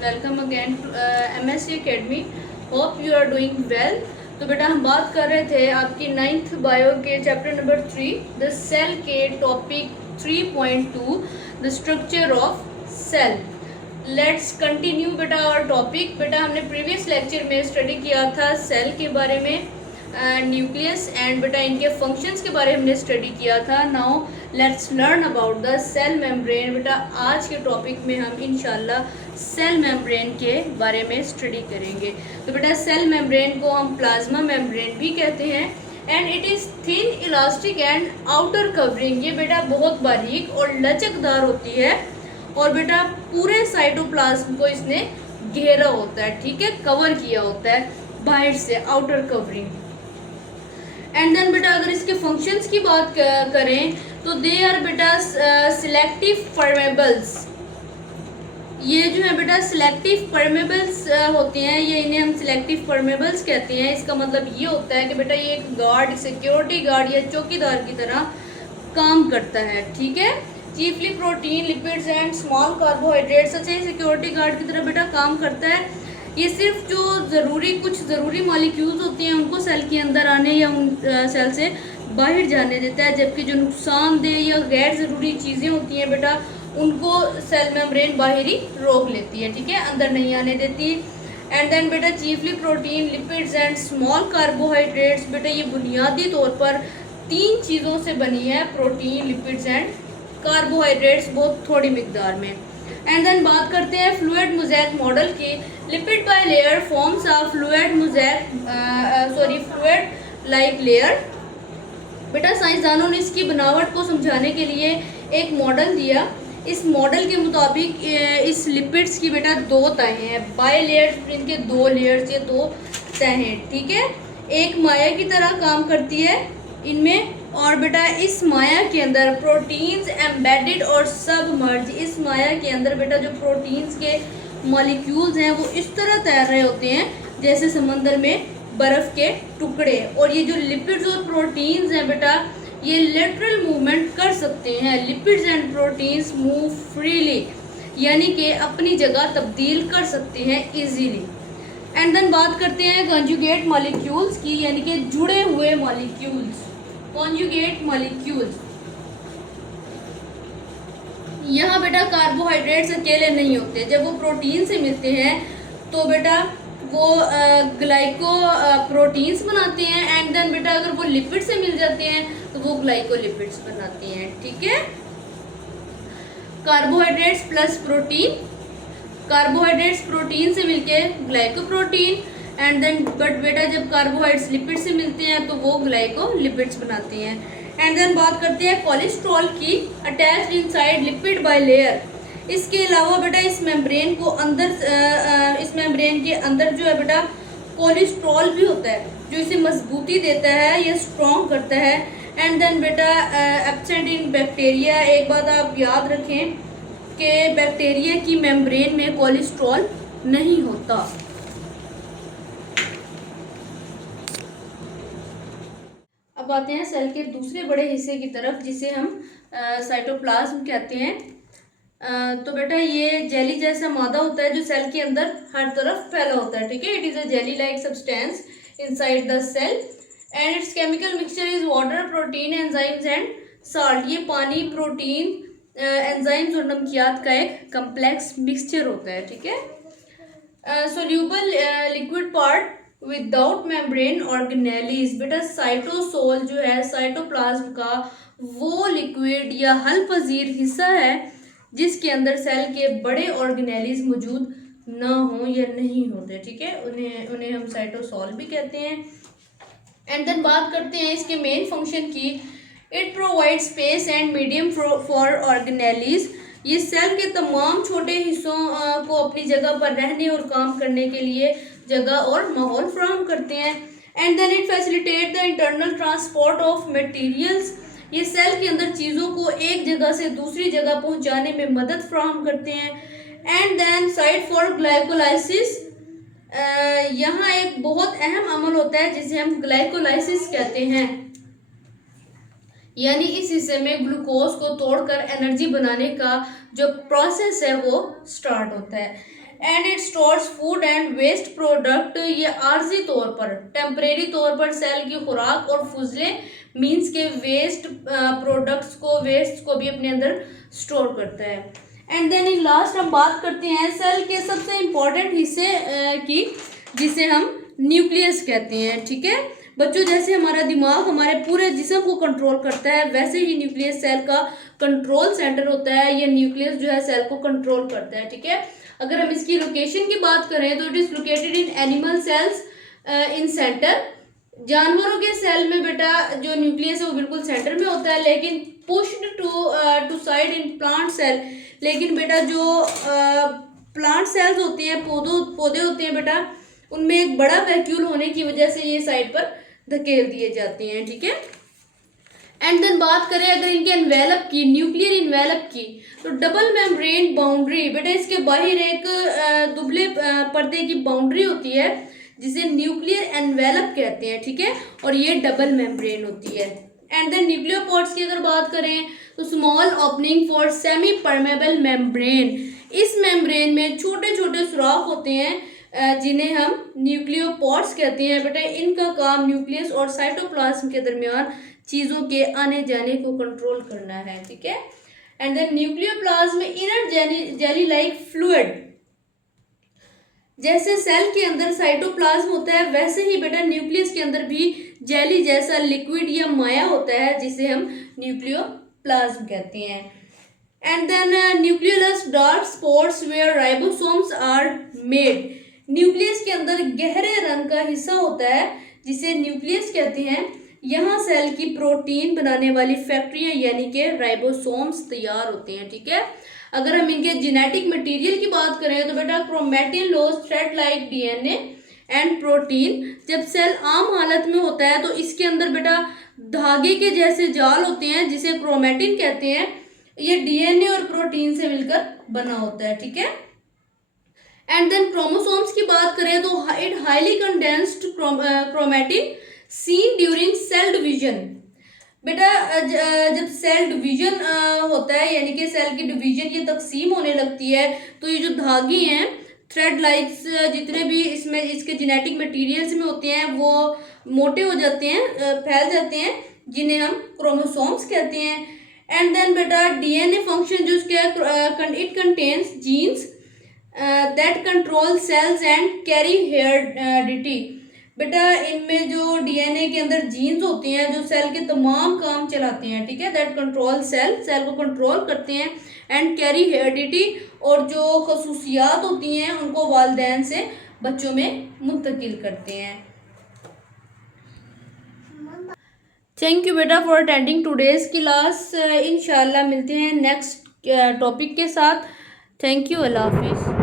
Welcome again to MSc Academy. Hope you are doing well. तो बेटा हम बात कर रहे थे आपकी 9th बायो के चैप्टर नंबर 3 द सेल के topic 3.2 the structure of cell. Let's continue बेटा और टॉपिक. बेटा हमने प्रीवियस लेक्चर में स्टडी किया था सेल के बारे में, न्यूक्लियस एंड बेटा इनके फंक्शंस के बारे में हमने स्टडी किया था. Now let's learn about the cell membrane. बेटा आज के टॉपिक में हम इंशाल्लाह सेल मेम्ब्रेन के बारे में स्टडी करेंगे. तो बेटा सेल मेम्ब्रेन को हम प्लाज्मा मेम्ब्रेन भी कहते हैं and it is thin elastic and outer covering. ये बेटा बहुत बारीक और लचकदार होती है और बेटा पूरे साइटोप्लाज्म को इसने घेरा होता है, ठीक है, कवर किया होता है बाहर से, आउटर कवरिंग. एंड देन बेटा अगर इसके फंक्शंस की बात करें तो दे आर बेटा सिलेक्टिव परमेबल्स. ये जो है बेटा सिलेक्टिव परमेबल्स होते हैं, ये इन्हें हम सिलेक्टिव परमेबल्स कहते हैं. इसका मतलब ये होता है कि बेटा ये एक गार्ड, सिक्योरिटी गार्ड या चौकीदार की तरह काम करता है, ठीक है. Chiefly protein, lipids and small carbohydrates. अच्छा, ये सिक्योरिटी गार्ड की तरह बेटा काम करता है. ये सिर्फ जो कुछ ज़रूरी मॉलिक्यूल्स होती हैं उनको सेल के अंदर आने या उन सेल से बाहर जाने देता है, जबकि जो नुकसानदेह या गैर ज़रूरी चीज़ें होती हैं बेटा उनको सेल मेम्ब्रेन बाहर ही रोक लेती है, ठीक है, अंदर नहीं आने देती. एंड देन बेटा chiefly protein, lipids and small carbohydrates. बेटा ये बुनियादी तौर पर 3 चीज़ों से बनी है, प्रोटीन, लिपिड्स एंड कार्बोहाइड्रेट्स, बहुत थोड़ी मिकदार में. एंड देन बात करते हैं फ्लूइड मोज़ेक मॉडल की. Lipid by layer forms a fluid like layer. बेटा साइंसदानों ने इसकी बनावट को समझाने के लिए एक मॉडल दिया. इस मॉडल के मुताबिक इस लिपिड्स की बेटा 2 तहें हैं, बाय लेयर्स, इनके 2 लेयर्स या 2 तहें, ठीक है. एक माया की तरह काम करती है इनमें, और बेटा इस माया के अंदर प्रोटीन्स एम्बेडेड और सबमर्ज. इस माया के अंदर बेटा जो प्रोटीन्स के मॉलिक्यूल्स हैं वो इस तरह तैर रहे होते हैं जैसे समंदर में बर्फ़ के टुकड़े. और ये जो लिपिड्स और प्रोटीन्स हैं बेटा ये लेटरल मूवमेंट कर सकते हैं. Lipids and proteins move freely, यानी कि अपनी जगह तब्दील कर सकते हैं इजीली. एंड देन बात करते हैं कॉन्जुगेट मॉलिक्यूल्स की, यानी कि जुड़े हुए मॉलिक्यूल्स, कॉन्जुगेट मॉलिक्यूल्स. यहाँ बेटा कार्बोहाइड्रेट्स अकेले नहीं होते. जब वो प्रोटीन से मिलते हैं तो बेटा वो ग्लाइको प्रोटीन्स बनाते हैं. एंड देन बेटा अगर वो लिपिड से मिल जाते हैं तो वो ग्लाइकोलिपिड्स बनाते हैं, ठीक है. Carbohydrates plus protein, carbohydrates protein से मिलके ग्लाइकोप्रोटीन. एंड देन बट बेटा जब कार्बोहाइड्रेट्स लिपिड से मिलते हैं तो वो ग्लाइकोलिपिड्स बनाते हैं. एंड देन बात करते हैं कोलेस्ट्रॉल की. Attached inside lipid by layer. इसके अलावा बेटा इस मेम्ब्रेन को अंदर इस मेम्ब्रेन के अंदर जो है बेटा कोलेस्ट्रॉल भी होता है जो इसे मजबूती देता है या स्ट्रॉन्ग करता है. एंड देन बेटा एब्सेंट इन बैक्टीरिया. एक बात आप याद रखें कि बैक्टीरिया की मेम्ब्रेन में कोलेस्ट्रॉल नहीं होता. अब आते हैं सेल के दूसरे बड़े हिस्से की तरफ जिसे हम साइटोप्लाज्म कहते हैं. तो बेटा ये जेली जैसा मादा होता है जो सेल के अंदर हर तरफ फैला होता है, ठीक है. It is a jelly like substance inside the cell and its chemical mixture is water, protein, enzymes and salt. ये पानी, प्रोटीन, एंजाइम्स और नमकियात का एक कम्प्लेक्स मिक्सचर होता है, ठीक है. Soluble liquid part without membrane organelles. बेटा साइटोसोल जो है साइटोप्लाज्म का वो लिक्विड या हल पजीर हिस्सा है जिसके अंदर सेल के बड़े ऑर्गेनेलीज मौजूद ना हो या नहीं होते, ठीक है. उन्हें हम साइटोसोल भी कहते हैं. एंड देन बात करते हैं इसके मेन फंक्शन की. It provide space and medium for organelles. ये सेल के तमाम छोटे हिस्सों को अपनी जगह पर रहने और काम करने के लिए जगह और माहौल फराहम करते हैं. And then it facilitate the internal transport of materials. ये सेल के अंदर चीज़ों को एक जगह से दूसरी जगह पहुंचाने में मदद फराहम करते हैं. And then site for glycolysis. यहाँ एक बहुत अहम अमल होता है जिसे हम ग्लाइकोलाइसिस कहते हैं, यानी इस हिस्से में ग्लूकोज को तोड़कर एनर्जी बनाने का जो प्रोसेस है वो स्टार्ट होता है. And it stores food and waste product. ये आर्जी तौर पर, टेम्परेरी तौर पर सेल की खुराक और फुजले मीन्स के वेस्ट प्रोडक्ट्स को, वेस्ट को भी अपने अंदर स्टोर करता है। एंड देन इन लास्ट हम बात करते हैं सेल के सबसे इम्पोर्टेंट हिस्से की, जिसे हम न्यूक्लियस कहते हैं। ठीक है बच्चों, जैसे हमारा दिमाग हमारे पूरे जिस्म को कंट्रोल करता है, वैसे ही न्यूक्लियस सेल का कंट्रोल सेंटर होता है। ये न्यूक्लियस जो है सेल को कंट्रोल करता है। ठीक है, अगर हम इसकी लोकेशन की बात करें तो it is located in animal cells in centre. जानवरों के सेल में बेटा जो न्यूक्लियस है वो बिल्कुल सेंटर में होता है, लेकिन pushed to side in plant cell. लेकिन बेटा जो प्लांट सेल्स होते हैं, पौधे होते हैं बेटा, उनमें एक बड़ा वैक्यूल होने की वजह से ये साइड पर धकेल दिए जाते हैं। ठीक है, एंड देन बात करें अगर इनके एनवेलप की, न्यूक्लियर इन्वेलप की, तो डबल मेम्ब्रेन बाउंड्री बेटा, इसके बाहर एक दुबले पर्दे की बाउंड्री होती है जिसे न्यूक्लियर एनवेलप कहते हैं। ठीक है, और ये डबल मेम्ब्रेन होती है। एंड देन न्यूक्लियोपोड्स की अगर बात करें तो small opening for semi permeable membrane. इस मेम्ब्रेन में छोटे छोटे सुराख होते हैं जिन्हें हम न्यूक्लियोपोड्स कहते हैं। बेटा इनका काम न्यूक्लियस और साइटोप्लाज्म के दरमियान चीज़ों के आने जाने को कंट्रोल करना है। ठीक है, एंड देन न्यूक्लियोप्लाज्म में इनर जेली लाइक फ्लूइड। जैसे सेल के अंदर साइटोप्लाज्म होता है, वैसे ही बेटा न्यूक्लियस के अंदर भी जेली जैसा लिक्विड या माया होता है जिसे हम न्यूक्लियोप्लाज्म कहते हैं। And then nucleus dark spots where ribosomes are made. Nucleus के अंदर गहरे रंग का हिस्सा होता है जिसे न्यूक्लियस कहते हैं। यहाँ सेल की प्रोटीन बनाने वाली फैक्ट्रियाँ यानी कि राइबोसोम्स तैयार होते हैं। ठीक है, अगर हम इनके जेनेटिक मटेरियल की बात करें तो बेटा chromatin loss thread like DNA and protein. जब सेल आम हालत में होता है तो इसके अंदर बेटा धागे के जैसे जाल होते हैं जिसे क्रोमेटिन कहते हैं। ये डीएनए और प्रोटीन से मिलकर बना होता है। ठीक है, एंड देन क्रोमोसोम्स की बात करें तो it highly condensed chromatin seen during cell division. बेटा जब सेल डिवीजन होता है यानी कि सेल की डिवीजन, ये तकसीम होने लगती है, तो ये जो धागे हैं थ्रेड लाइक्स जितने भी इसमें इसके जेनेटिक मटेरियल्स में होते हैं वो मोटे हो जाते हैं, फैल जाते हैं, जिन्हें हम क्रोमोसोम्स कहते हैं। एंड देन बेटा डीएनए फंक्शन जो इसके it contains genes that control cells and carry heredity. बेटा इनमें जो डीएनए के अंदर जीन्स होते हैं जो सेल के तमाम काम चलाते हैं। ठीक है, दैट कंट्रोल सेल को कंट्रोल करते हैं। एंड कैरी हेरिडिटी, और जो खसूसियात होती हैं उनको वालिदैन से बच्चों में मुंतकिल करते हैं। थैंक यू बेटा फॉर अटेंडिंग टुडेज क्लास। इंशाल्लाह मिलते हैं नेक्स्ट टॉपिक के साथ। थैंक यू, अल्लाह हाफिज़।